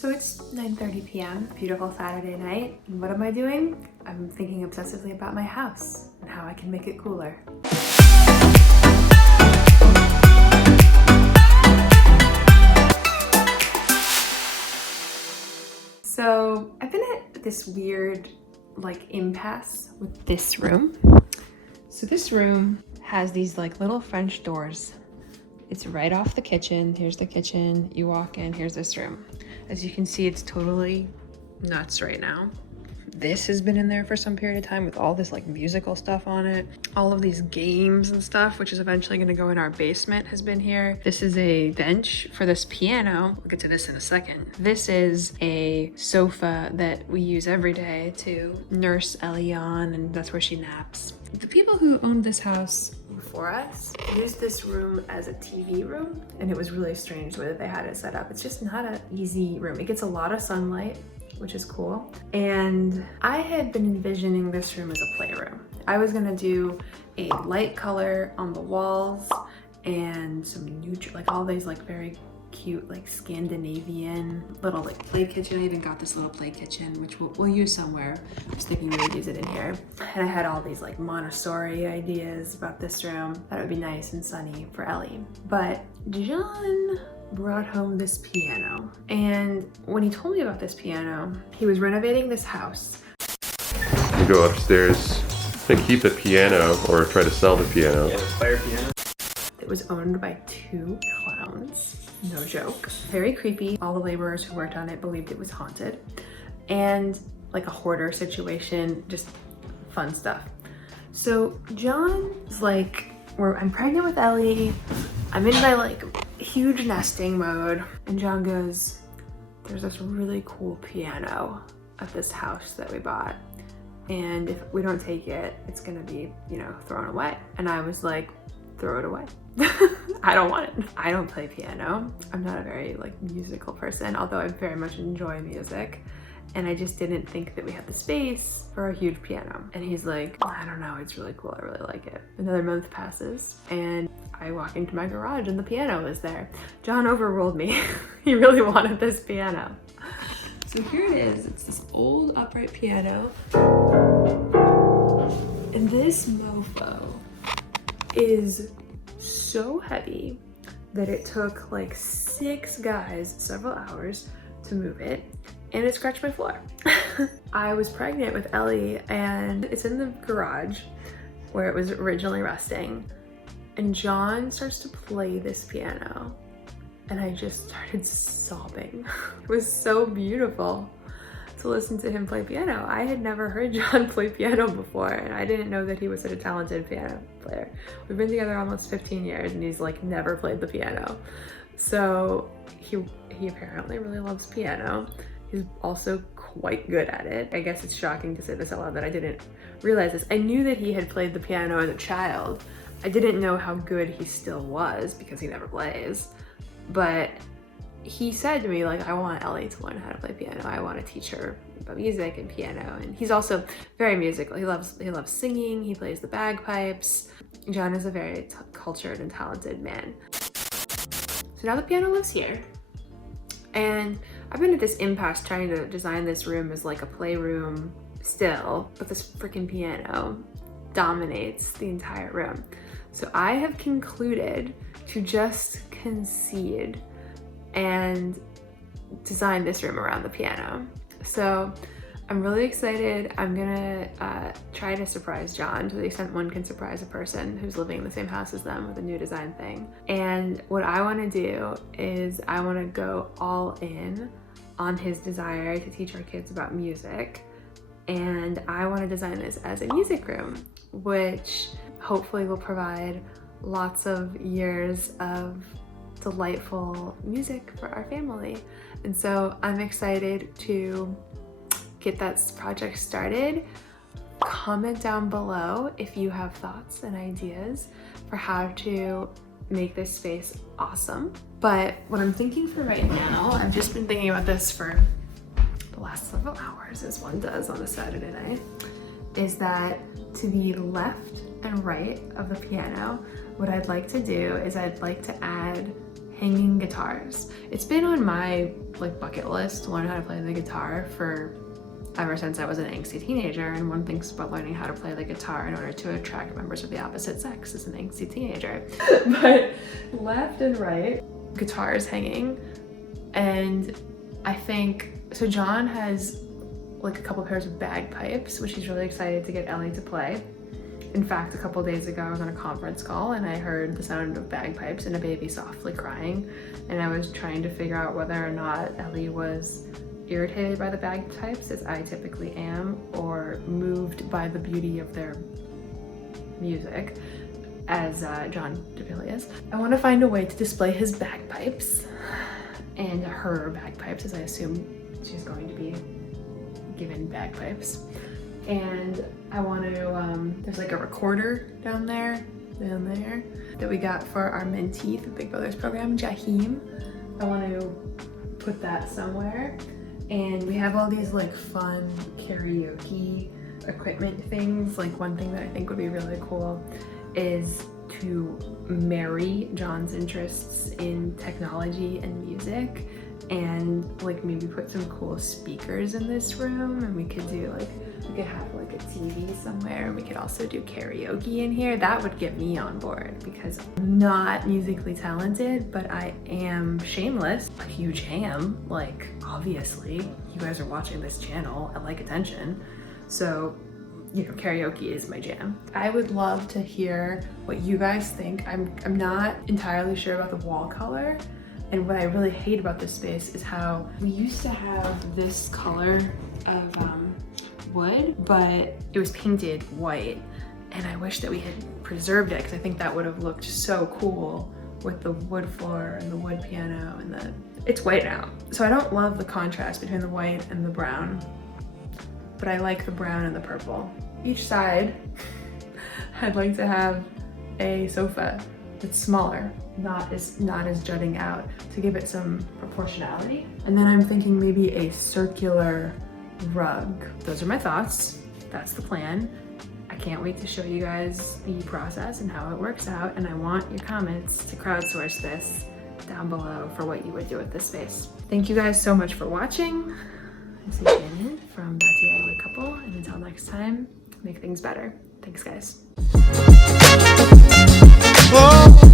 So it's 9:30 p.m., beautiful Saturday night, and what am I doing? I'm thinking obsessively about my house and how I can make it cooler. So I've been at this weird impasse with this room. So this room has these little French doors. It's right off the kitchen. Here's the kitchen. You walk in, here's this room. As you can see, it's totally nuts right now. This has been in there for some period of time with all this musical stuff on it. All of these games and stuff, which is eventually gonna go in our basement, has been here. This is a bench for this piano. We'll get to this in a second. This is a sofa that we use every day to nurse Ellie on, and that's where she naps. The people who owned this house before us used this room as a TV room, and it was really strange the way that they had it set up. It's just not an easy room. It gets a lot of sunlight, which is cool. And I had been envisioning this room as a playroom. I was gonna do a light color on the walls and some neutral, all these very cute Scandinavian little play kitchen. I even got this little play kitchen, which we'll use somewhere. I was thinking we would use it in here. And I had all these Montessori ideas about this room. That it would be nice and sunny for Ellie. But John brought home this piano. And when he told me about this piano, he was renovating this house. You go upstairs and keep the piano or try to sell the piano. Yeah, the fire piano. It was owned by 2 clowns. No joke. Very creepy. All the laborers who worked on it believed it was haunted. And a hoarder situation, just fun stuff. So John's I'm pregnant with Ellie. I'm in my huge nesting mode. And John goes, there's this really cool piano at this house that we bought. And if we don't take it, it's gonna be, thrown away. And I was like, throw it away. I don't want it. I don't play piano. I'm not a very musical person, although I very much enjoy music. And I just didn't think that we had the space for a huge piano. And he's like, I don't know, it's really cool, I really like it. Another month passes and I walk into my garage and the piano is there. John overruled me. He really wanted this piano. So here it is, it's this old upright piano. And this mofo is so heavy that it took 6 guys several hours to move it, and it scratched my floor. I was pregnant with Ellie and it's in the garage where it was originally resting, and John starts to play this piano and I just started sobbing. It was so beautiful to listen to him play piano. I had never heard John play piano before, and I didn't know that he was such a talented piano player. We've been together almost 15 years and he's never played the piano. So he apparently really loves piano. He's also quite good at it. I guess it's shocking to say this out loud that I didn't realize this. I knew that he had played the piano as a child. I didn't know how good he still was because he never plays. But he said to me, I want Ellie to learn how to play piano. I want to teach her about music and piano. And he's also very musical. He loves singing. He plays the bagpipes. John is a very cultured and talented man. So now the piano lives here. And I've been at this impasse trying to design this room as a playroom still, but this freaking piano dominates the entire room. So I have concluded to just concede and design this room around the piano. So I'm really excited. I'm gonna try to surprise John to the extent one can surprise a person who's living in the same house as them with a new design thing. And what I wanna do is I wanna go all in on his desire to teach our kids about music. And I wanna design this as a music room, which hopefully will provide lots of years of delightful music for our family. And so I'm excited to get that project started. Comment down below if you have thoughts and ideas for how to make this space awesome. But what I'm thinking for right now, I've just been thinking about this for the last several hours, as one does on a Saturday night, is that to the left and right of the piano, what I'd like to do is I'd like to add hanging guitars. It's been on my like bucket list to learn how to play the guitar for ever since I was an angsty teenager, and one thinks about learning how to play the guitar in order to attract members of the opposite sex as an angsty teenager. But left and right, guitars hanging, and I think, so John has like a couple pairs of bagpipes, which he's really excited to get Ellie to play. In fact, a couple days ago I was on a conference call and I heard the sound of bagpipes and a baby softly crying, and I was trying to figure out whether or not Ellie was irritated by the bagpipes, as I typically am, or moved by the beauty of their music, as John typically is. I want to find a way to display his bagpipes and her bagpipes, as I assume she's going to be given bagpipes. And I want to, there's like a recorder down there, that we got for our mentee through Big Brother's program, Jaheem. I want to put that somewhere. And we have all these like fun karaoke equipment things. Like one thing that I think would be really cool is to marry John's interests in technology and music, and like maybe put some cool speakers in this room, and we could do like, we could have like a TV somewhere, and we could also do karaoke in here. That would get me on board, because I'm not musically talented, but I am shameless, a huge ham. Like, obviously, you guys are watching this channel, I like attention. So, you know, karaoke is my jam. I would love to hear what you guys think. I'm not entirely sure about the wall color. And what I really hate about this space is how we used to have this color of wood, but it was painted white. And I wish that we had preserved it, because I think that would have looked so cool with the wood floor and the wood piano and it's white now. So I don't love the contrast between the white and the brown, but I like the brown and the purple. Each side, I'd like to have a sofa that's smaller, not as jutting out, to give it some proportionality. And then I'm thinking maybe a circular rug. Those are my thoughts. That's the plan. I can't wait to show you guys the process and how it works out, and I want your comments to crowdsource this down below for what you would do with this space. Thank you guys so much for watching. This is Shannon from That DIY Couple, and until next time, make things better. Thanks, guys. Oh.